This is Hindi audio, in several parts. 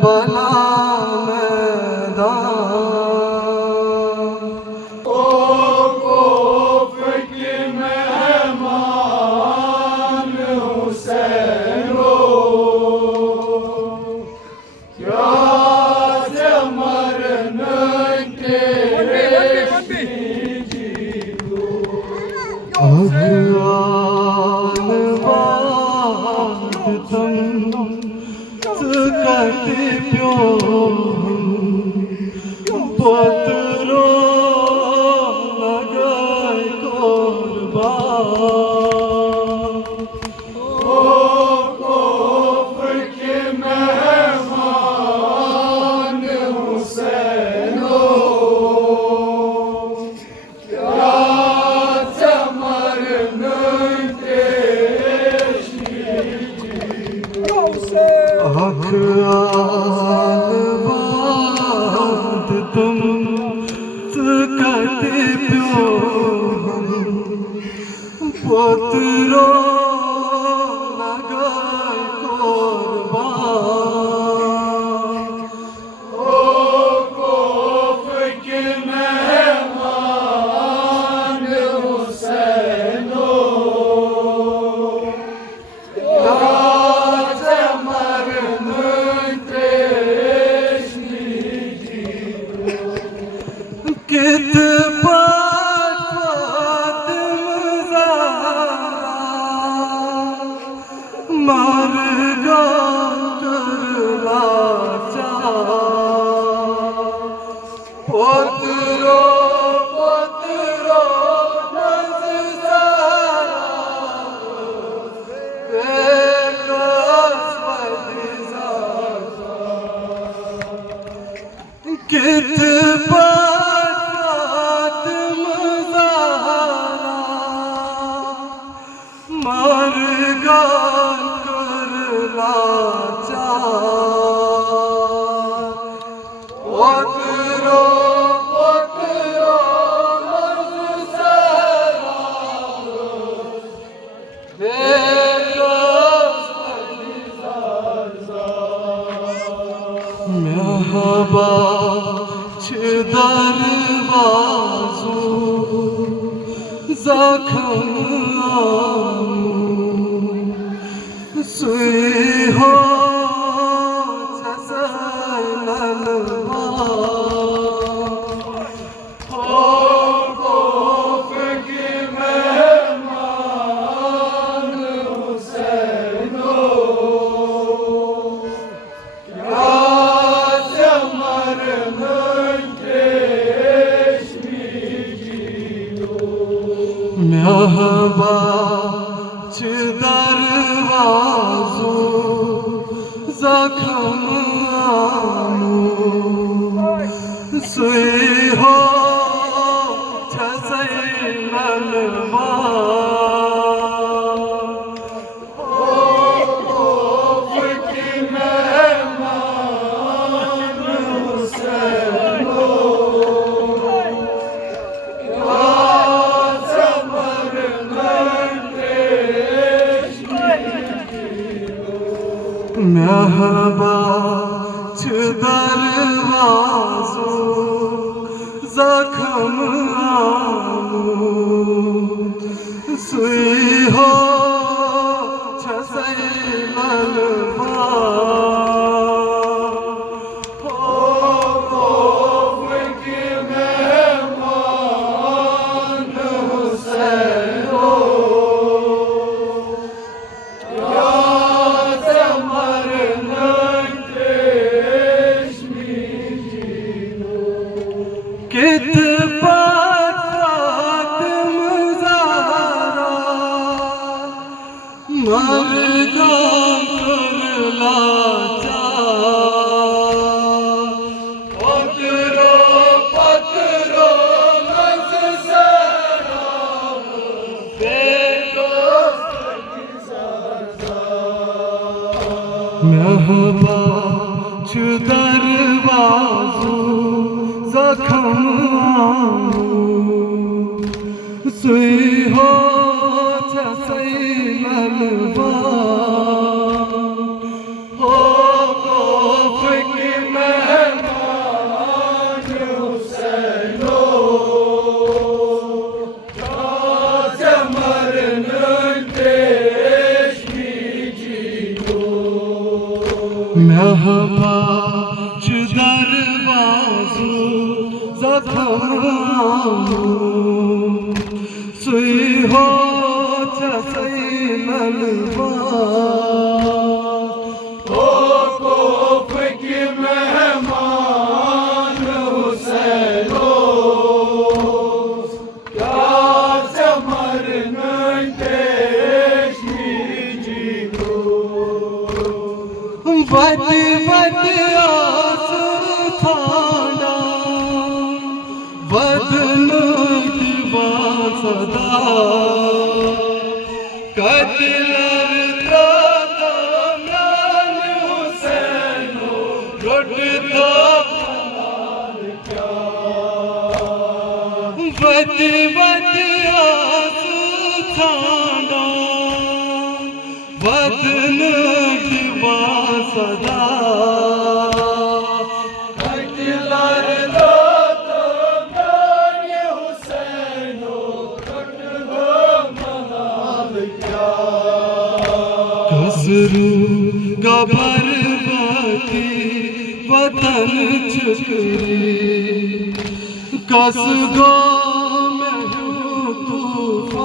करबला मैदान ओ कोफ के मेहमान हुसैनो क्या मरन करते प्यो पत्रो लगाए कुर्बान ओ कोफ के मेहमान हुसैनो क्या मरन हक आलवाद तुम करते प्यो पत्रो लगाए कुर्बान ओ कोफ के मेहमान हुसैनो कित मार गा करला पोतरो पोतरो कित मार गा करला पोतरो पोतरो मेहबा दरवाजो जख्म सुई हो ससलवा ओ कोफ के मेहमान हुसैनो क्या मरन मेहबा दरवाजो जख्म सुई हो छसलवा मेहबा दरवाजो जख्म सुई हो छसलवा कित मर गा करला पत्रो पत्रो मेहबा दरवाजो जख्म सुई हो छसलवा हो कोफ जखम सुई हो सही नलवा कोफ की मेहमान हुसैनो क्या चमरन देशी जी को बद बद आस थाना बदन दिवा सदा कतलर दामन हुसैनो लुटता बद बद आस थाना बदन दिवा सदा कतलर दामन हुसैनो लुटता महाल क्या कसरू गबरबती वतन चुकरी कस गो में तूफान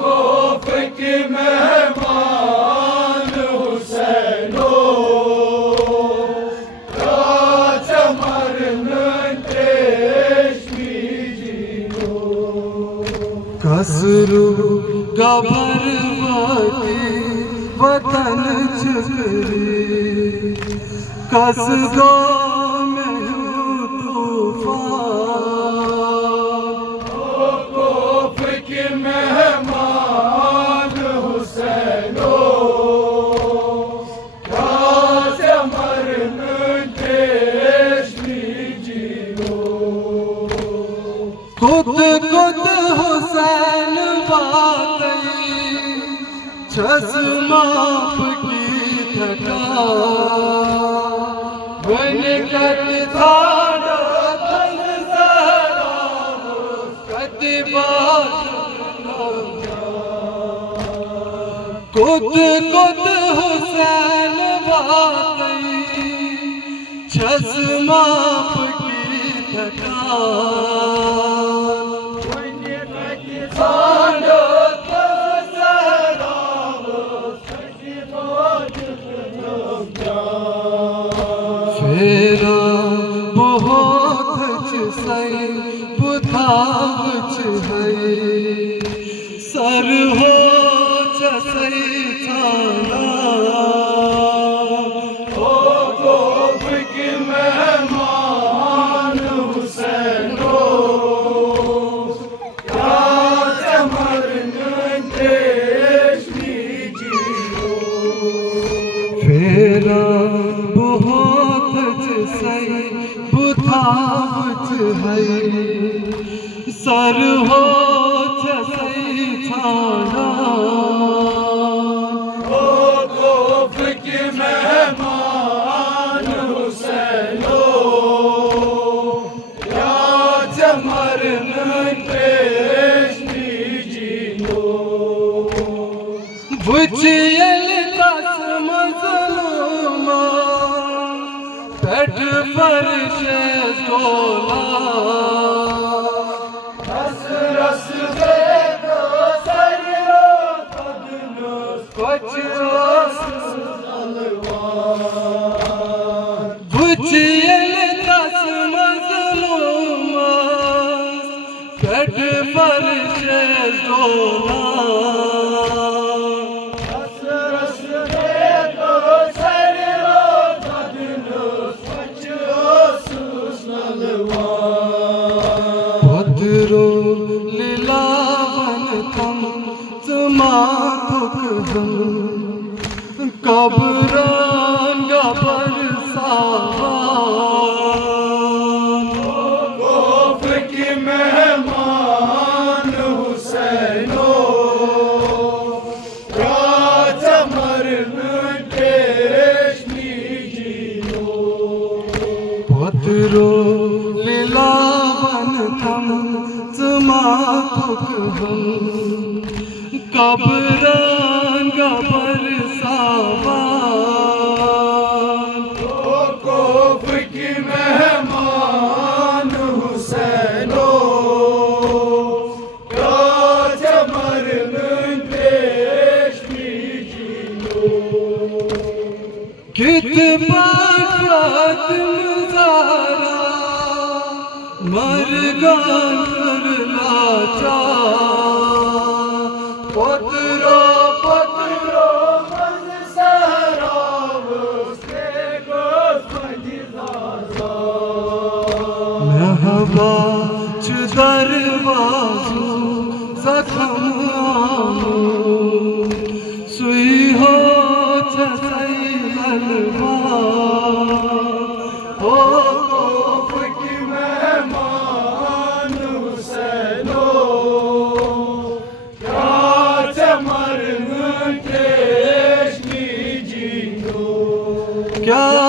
कोफ की मेहमान हुसैनो चमरन देशी जी को कसरू गबरबती वतन चुकरी कस गो में तूफान कोफ की मेहमान हुसैनो चमरन देशी जी को खुद खुद हुसैन बातई चश्मा की थका बन कर थाना तन सरा कतिबा खुद खुद हुसैन बातई चश्मा की थका फेरा बहुत सही बुधावच है सर हो सही थाना कोफ की मेहमान हुसैनो चमरन देशी जी को फेरा बहुत सही बुधावच है सर हो सही थाना कोफ की मेहमान हुसैनो चमरन देशी जी को बुझियल दस मजलूमा पेट पर से डोला रस रस दे दो सरियो तगनो कुछ तलवार बुझियल दस मजलूमा पेट पर से डोला रस रस दे दो सरियो तगनो तलवार भद्रो लीलावन तम समाथुक हम कबरान गबर सावन कोफ की मेहमान हुसैनो चमरन देशी जी को भद्रो लीलावन तम समाथुक हम कबरान गबर सावन कोफ की मेहमान ज़ारा मरगान कर लाचा पत्रो पत्रो मज सहराव से गोस मजिदाजा महबा च दरवाज़ो ज़ख़म आमो सुई हो सही हलवा ओ तोफ की मेहमान हुसैनो क्या चमर केशनी जीनो क्या